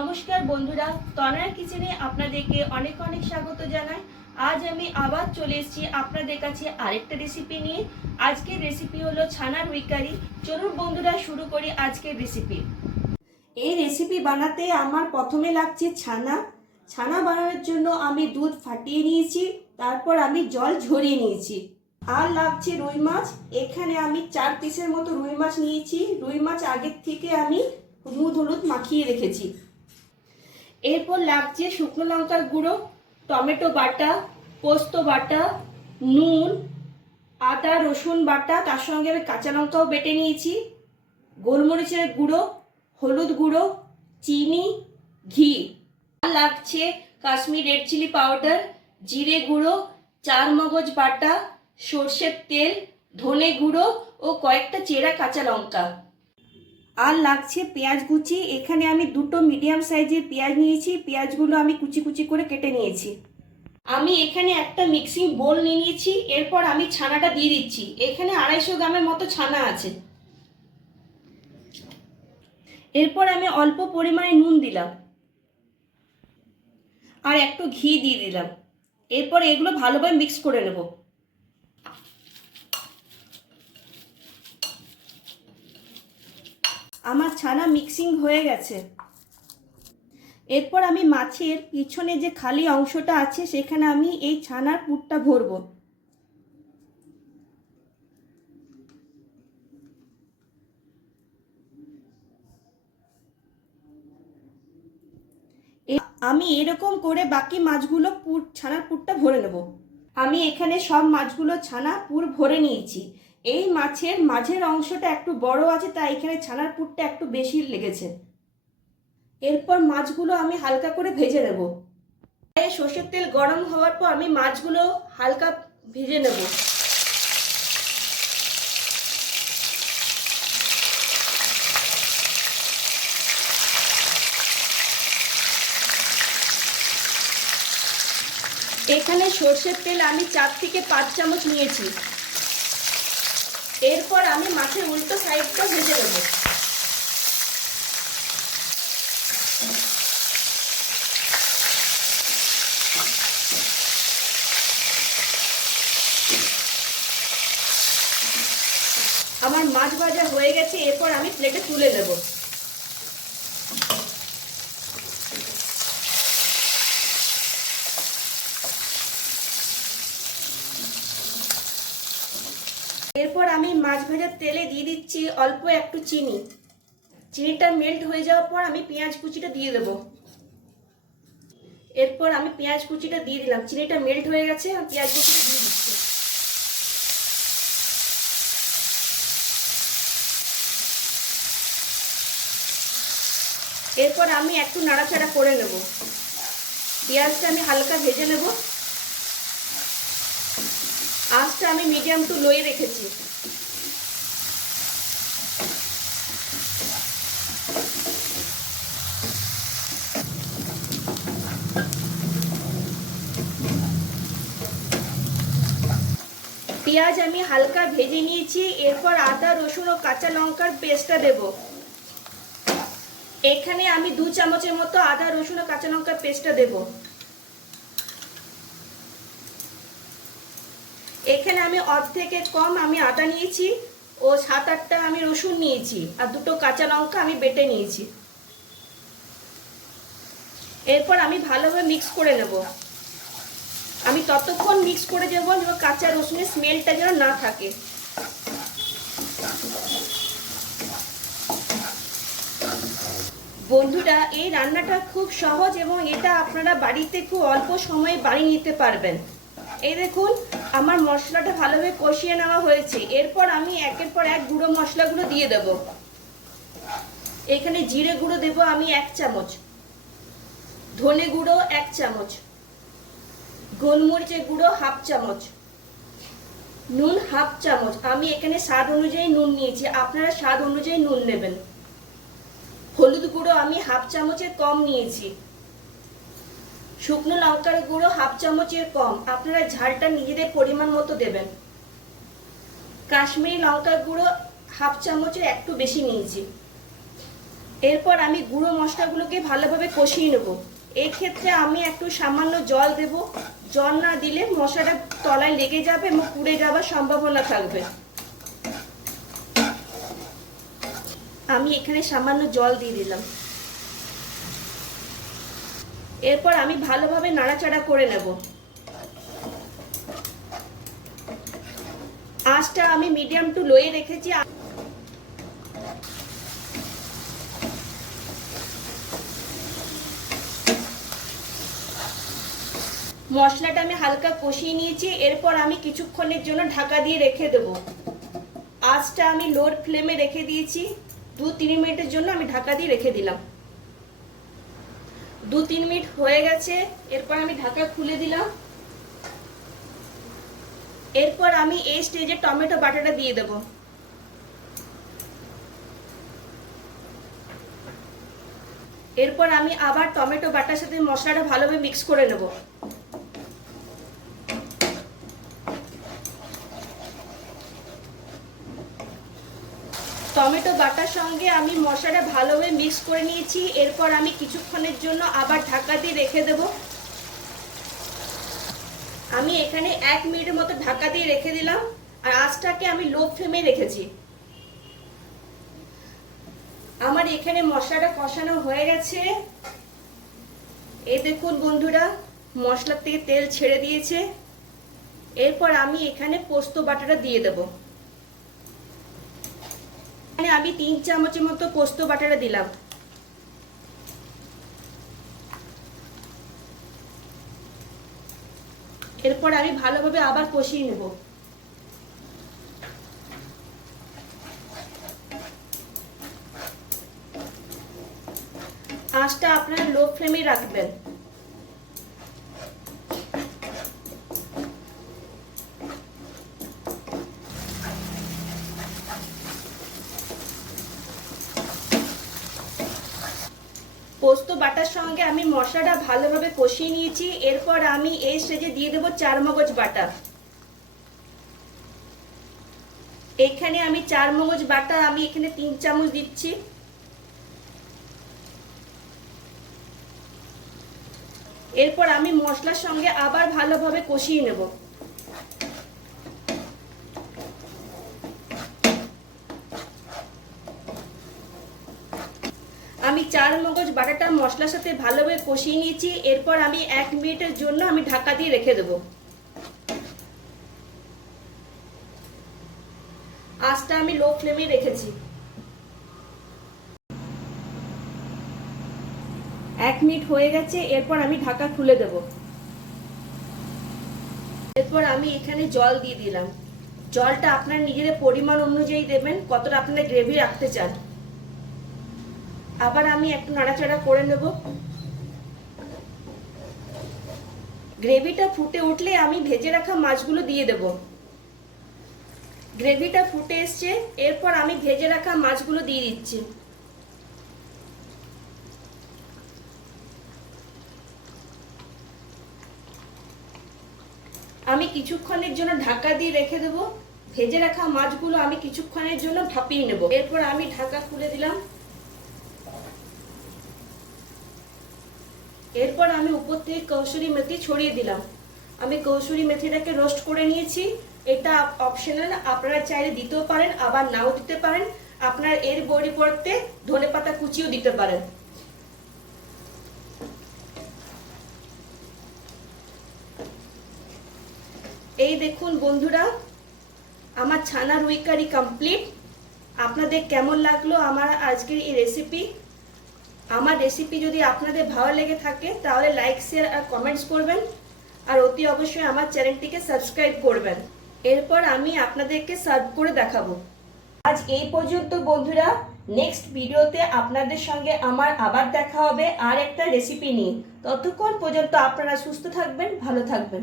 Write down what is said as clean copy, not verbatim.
নমস্কার বন্ধুরা, তনয়ার কিচেনে আপনাদেরকে অনেক অনেক স্বাগত জানাই। আজ আমি আবার চলে এসেছি আপনাদের কাছে আরেকটা রেসিপি নিয়ে। আজকের রেসিপি হলো ছানার উইকারি। চলুন বন্ধুরা শুরু করি আজকের রেসিপি। এই রেসিপি বানাতে আমার প্রথমে লাগছে ছানা। ছানা বানানোর জন্য আমি দুধ ফাটিয়ে নিয়েছি, তারপর আমি জল ঝরিয়ে নিয়েছি। আর লাগছে রুই মাছ। এখানে আমি 4 পিসের মতো রুই মাছ নিয়েছি। রুই মাছ আগের থেকে আমি নুন হলুদ মাখিয়ে রেখেছি। এরপর লাগছে শুকনো লঙ্কার গুঁড়ো, টমেটো বাটা, পোস্ত বাটা, নুন, আদা রসুন বাটা, তার সঙ্গে আমি কাঁচা লঙ্কাও বেটে নিয়েছি, গোলমরিচের গুঁড়ো, হলুদ গুঁড়ো, চিনি, ঘি। আর লাগছে কাশ্মীর রেড চিলি পাউডার, জিরে গুঁড়ো, চার মগজ বাটা, সর্ষের তেল, ধনে গুঁড়ো ও কয়েকটা চেরা কাঁচা লঙ্কা। আর লাগছে পেঁয়াজ কুচি। এখানে আমি দুটো মিডিয়াম সাইজের পেঁয়াজ নিয়েছি। পেঁয়াজগুলো আমি কুচি কুচি করে কেটে নিয়েছি। আমি এখানে একটা মিক্সিং বোল নিয়ে নিয়েছি। এরপর আমি ছানাটা দিয়ে দিচ্ছি। এখানে 250 গ্রামের মতো ছানা আছে। এরপর আমি অল্প পরিমাণে নুন দিলাম আর একটু ঘি দিয়ে দিলাম। এরপর এগুলো ভালোভাবে মিক্স করে নেব। আমার ছানা মিক্সিং হয়ে গেছে। এরপর আমি মাছের পিছনে যে খালি অংশটা আছে সেখানে আমি এই ছানার পুরটা ভরবো। আমি এরকম করে বাকি মাছগুলো ছানার পুরটা ভরে নেব। আমি এখানে সব মাছগুলো ছানা পুর ভরে নিয়েছি। এই মাছের মাঝের অংশটা একটু বড় আছে, তাই এখানে ছানার পুরটা একটু বেশি লেগেছে। এরপর মাছগুলো আমি হালকা করে ভেজে নেব। সর্ষের তেল গরম হওয়ার পর আমি মাছগুলো হালকা ভেজে নেব। এখানে সর্ষের তেল আমি 4 থেকে 5 চামচ নিয়েছি। এরপর আমি মাছের উল্টো সাইডটা ভেজে নেব। আমার মাছ ভাজা হয়ে গেছে। এরপর আমি প্লেটে তুলে নেব। এরপর আমি মাছ ভাজার তেলে দিয়ে দিচ্ছি অল্প একটু চিনি। চিনিটা মেল্ট হয়ে যাওয়ার পর আমি পেঁয়াজ কুচিটা দিয়ে দেব। এরপর আমি পেঁয়াজ কুচিটা দিয়ে দিলাম। চিনিটা মেল্ট হয়ে গেছে, আমি পেঁয়াজ কুচিটা দিয়ে দিচ্ছি। এরপর আমি একটু নাড়াচাড়া করে নেব। পেঁয়াজটা আমি হালকা ভেজে নেব। আঁচটা আমি মিডিয়াম টু লোয়ে রেখেছি। পেঁয়াজ আমি হালকা ভেজে নিয়েছি। এরপর আদা রসুন ও কাঁচা লঙ্কার পেস্টটা দেব। এখানে আমি 2 চামচের মতো আদা রসুন ও কাঁচা লঙ্কার পেস্টটা দেব। এখানে আমি অর্ধেকের কম আমি আদা নিয়েছি ও 7-8টা আমি রসুন নিয়েছি আর 2টো কাঁচা লঙ্কা আমি বেটে নিয়েছি। এরপর আমি ভালোভাবে মিক্স করে নেব। আমি ততক্ষণ মিক্স করে দেব যেন কাঁচা রসুনের স্মেলটা যেন না থাকে। বন্ধুরা, এই রান্নাটা খুব সহজ এবং এটা আপনারা বাড়িতে খুব অল্প সময়ে বানিয়ে নিতে পারবেন। এই দেখুন, আমার মশলাটা ভালোভাবে কষিয়ে নেওয়া হয়েছে। এরপর আমি একের পর এক গুঁড়ো মশলাগুলো দিয়ে দেব। এখানে জিরে গুঁড়ো দেব আমি 1 চামচ, ধনে গুঁড়ো 1 চামচ, গোলমরিচের গুঁড়ো 1/2 চামচ, নুন 1/2 চামচ। আমি এখানে স্বাদ অনুযায়ী নুন নিয়েছি, আপনারা স্বাদ অনুযায়ী নুন নেবেন। হলুদ গুঁড়ো আমি 1/2 চামচের কম নিয়েছি। শুকনো লঙ্কার গুঁড়ো 1/2 চামচের কম, আপনারা ঝালটা নিজেদের পরিমাণ মতো দেবেন। কাশ্মীরি লঙ্কার গুঁড়ো 1/2 চামচের একটু বেশি নিয়েছি। এরপর আমি গুঁড়ো মশলাগুলোকে ভালোভাবে কষিয়ে নেব। এই ক্ষেত্রে আমি একটু সামান্য জল দেব। জল না দিলে মশলাটা তলায় লেগে যাবে এবং পুড়ে যাওয়ার সম্ভাবনা থাকবে। আমি এখানে সামান্য জল দিয়ে দিলাম। এরপর আমি ভালোভাবে নাড়াচাড়া করে নেব। আঁচটা আমি মিডিয়াম টু লোয়ে রেখেছি। মশলাটা আমি হালকা কষিয়ে নিয়েছি। এরপর আমি কিছুক্ষণের জন্য ঢাকা দিয়ে রেখে দেব। আঁচটা আমি লোর ফ্লেমে রেখে দিয়েছি। 2-3 মিনিটের জন্য আমি ঢাকা দিয়ে রেখে দিলাম। 2-3 মিনিট হয়ে গেছে। এরপর আমি ঢাকা খুলে দিলাম। এরপর আমি এই স্টেজে টমেটো বাটাটা দিয়ে দেব। এরপর আমি আবার টমেটো বাটার সাথে মশলাটা ভালোভাবে মিক্স করে নেব। টমেটো বাটার সঙ্গে আমি মশলাটা ভালোভাবে মিক্স করে নিয়েছি। এরপর আমি কিছুক্ষণের জন্য আবার ঢাকা দিয়ে রেখে দেব। আমি এখানে 1 মিনিটের মতো ঢাকা দিয়ে রেখে দিলাম। আর আঁচটাকে আমি লো ফ্লেমে রেখেছি। আমার এখানে মশলাটা কষানো হয়ে গেছে। এই দেখুন বন্ধুরা, মশলার থেকে তেল ছেড়ে দিয়েছে। এরপর আমি এখানে পোস্ত বাটাটা দিয়ে দেব। আমি 3 চামচের মতো পোস্ত বাটাটা দিলাম। এরপর আমি ভালোভাবে আবার কষিয়ে নেব। আঁচটা আপনারা লো ফ্লেমে রাখবেন। পোস্ত বাটার সঙ্গে আমি মশলাটা ভালোভাবে কষিয়ে নিয়েছি। এরপর আমি এই স্টেজে দিয়ে দেব চারমগজ বাটা। এখানে আমি চারমগজ বাটা আমি এখানে 3 চামচ দিচ্ছি। এরপর আমি মশলার সঙ্গে আবার ভালোভাবে কষিয়ে নেব। আমি চারমগজ বাটাটা মশলার সাথে ভালোভাবে কষিয়ে নিয়েছি। এরপর আমি 1 মিনিটের জন্য আমি ঢাকা দিয়ে রেখে দেব। আঁচটা আমি লো ফ্লেমে রেখেছি। 1 মিনিট হয়ে গেছে। এরপর আমি ঢাকা খুলে দেব। এরপর আমি এখানে জল দিয়ে দিলাম। জলটা আপনার নিজেদের পরিমাণ অনুযায়ী দেবেন, কতটা আপনারা গ্রেভি রাখতে চান। আবার আমি একটু নাড়াচাড়া করে নেব। গ্রেভিটা ফুটে উঠলে আমি ভেজে রাখা মাছগুলো দিয়ে দেব। গ্রেভিটা ফুটে এসছে। এরপর আমি ভেজে রাখা মাছগুলো দিয়ে দিচ্ছি। আমি কিছুক্ষণের জন্য ঢাকা দিয়ে রেখে দেব। ভেজে রাখা মাছগুলো আমি কিছুক্ষণের জন্য ভাপিয়ে নেব। এরপর আমি ঢাকা খুলে দিলাম। এরপর আমি উপর থেকে কসুরি মেথি ছড়িয়ে দিলাম। আমি কসুরি মেথিটাকে রোস্ট করে নিয়েছি। এটা অপশনাল, আপনারা চাইলে দিতেও পারেন আবার নাও দিতে পারেন। আপনার এর পরিবর্তে ধনেপাতা কুচিও দিতে পারেন। এই দেখুন বন্ধুরা, আমার ছানা রুই কারি কমপ্লিট। আপনাদের কেমন লাগলো আমার আজকের এই রেসিপি? আমার রেসিপি যদি আপনাদের ভালো লেগে থাকে তাহলে লাইক, শেয়ার আর কমেন্টস করবেন। আর অতি অবশ্যই আমার চ্যানেলটিকে সাবস্ক্রাইব করবেন। এরপর আমি আপনাদেরকে সার্ভ করে দেখাবো। আজ এই পর্যন্ত বন্ধুরা। নেক্সট ভিডিওতে আপনাদের সঙ্গে আমার আবার দেখা হবে আর একটা রেসিপি নিয়ে। ততক্ষণ পর্যন্ত আপনারা সুস্থ থাকবেন, ভালো থাকবেন।